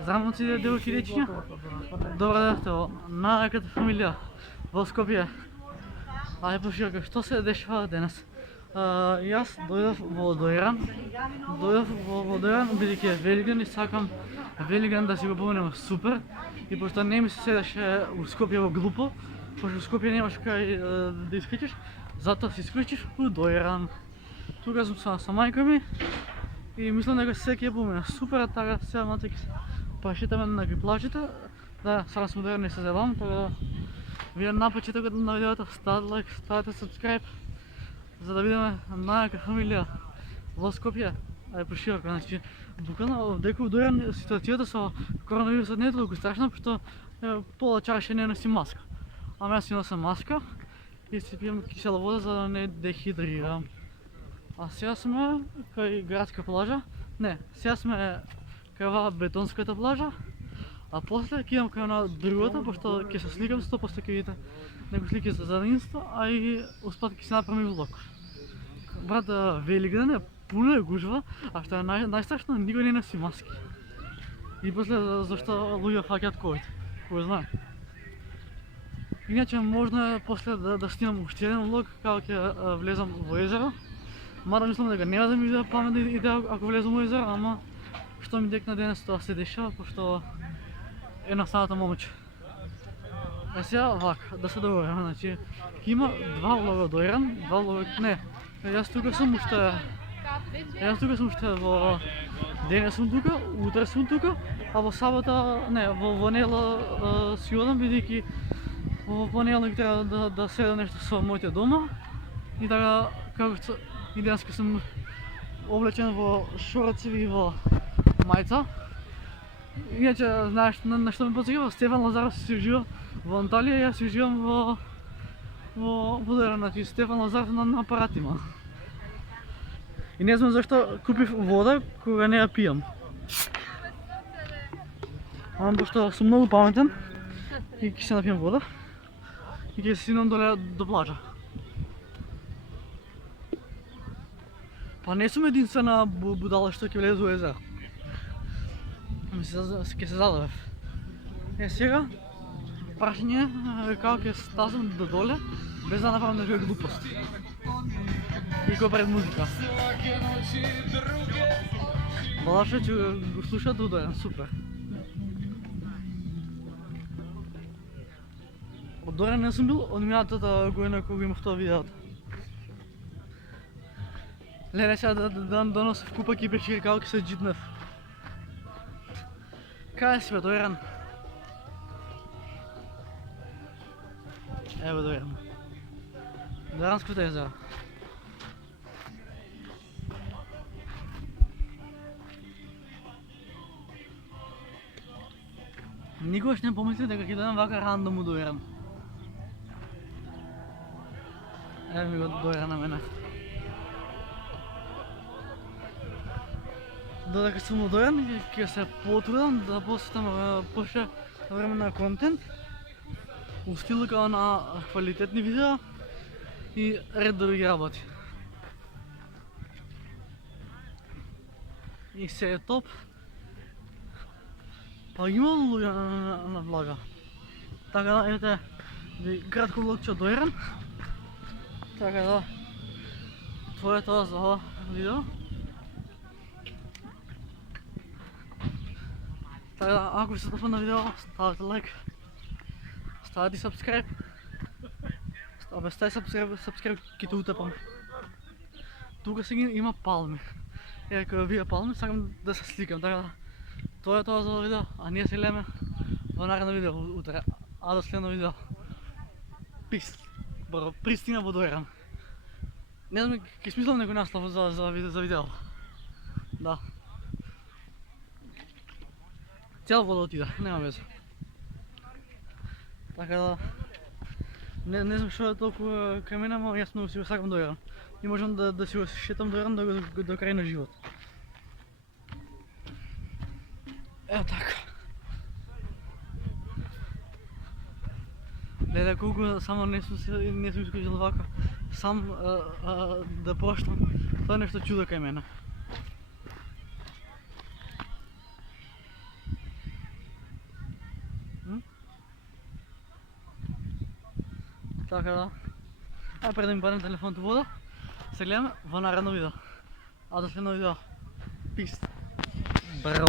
Здравейте, девойки и дечиња. Добро дојдовте во најаката фамилија во Скопје. Ајде поширка, што се дешава денес? Јас дојдов во Доиран. Бидејќи е Велигден и сакам Велигден да си го поминеме супер. И пошто не ми се седеше у Скопје во глупо, пошто у Скопје немаш кај да исклучиш, затоа си исклучиш у Доиран. Тука сум со мајка ми и мислам дека секој ја помине супер, така сега малце ќе пашетаме на плажите. Да, сега сум Доиран и се забавам, така да вие на почетокот на видеото ставете лайк, ставете subscribe, за да видиме најака фамилија во Скопје. Ајде пошироко, значи буквално дека у Доиран ситуацијата со коронавирусот не е толку страшна, пошто пола чаша не носи маска. Ама јас си носам маска и си пијам кисела вода за да не дехидрирам. А сега сме кај градска плажа. Не, сега сме кај оваа бетонската плажа. А после ќе идам кај на другата, пошто ќе се сликам 100% ќе видите некои слики за Инста, а и успат ќе се направи влог. Брат, Велигден е пуно е гужва, а што е најстрашно, никој не носи маски. И после зашто луѓе фаќаат ковид, кој знае. Иначе можно е после да снимам уште еден влог како ќе влезам во езеро. Мада мислам дека нема да ми биде паметна идеја ако влезам во езеро, ама што ми декна денес тоа се дешава, пошто едноставното момче. А сега вака, да се договориме, значи има два влога Доиран, два влога, не, јас тука сум уште во денес сум тука, утре сум тука, а во сабота, не, во нела си одам, бидејќи во понеделник треба да седам нешто со моите дома и така како и денеска сум облечен во шораци и во мајца. Иначе, знаеш на што ме подсеќава? Стефан Лазаров си ужива во Анталија, јас си уживам во Доиран, значи Стефан Лазаров на апарат има. И не знам зашто купив вода кога не ја пијам. Ама пошто сум многу паметен и ќе се напијам вода и ќе се синам доле до плажа. Па не сум единствена будала што ќе влезе во езеро. Ќе се задавев. Сега прашање како ќе стазам до доле без да направам некоја глупост. И кој пред музика. Балаше че го слушаат у Доиран, супер. Од Доиран не сум бил од минатата година кога имав тоа видеото. Леле сега да доносев купак и печири како ќе се джитнев. Кај си бе Доиран? Ево Доиран. Доиранското езеро. Никогаш не помислив дека ќе дојдам вака рандом у Доиран. Ево ми го Доиран на мене. Додека сум у Доиран, ќе се потрудам да постам поше време на контент у стил као на квалитетни видеа и ред други работи. И се е топ. Па има луѓе на влага. Така да, ете, кратко влогче од Доиран. Така да, тоа е тоа за ова видео. Така да, ако ви се допадна видео, ставете лайк, ставете subscribe. Абе, стај subscribe ќе те утепам. Тука сега има палми. Еве кога вие палми, сакам да се сликам, така да. Тоа е тоа за ова видео, а ние се гледаме во наредно видео утре. А до следно видео. Пис. Бро, пристигна во Доиран. Не знам, ќе смислам некој наслов за видео. Да. Цел вода отида, нема веза. Така да, не знам што е толку кај мене, ама јас многу си го сакам Доиран. И можам да си го шетам Доиран до крај на живот. Ево така. Леле, колку само не сум искажил вака, сам да прошлам, тоа е нешто чудо кај мене. Така да. А пред да ми падне телефонът в вода, се гледаме во наредно видео. А до следно видео. Peace. Бро.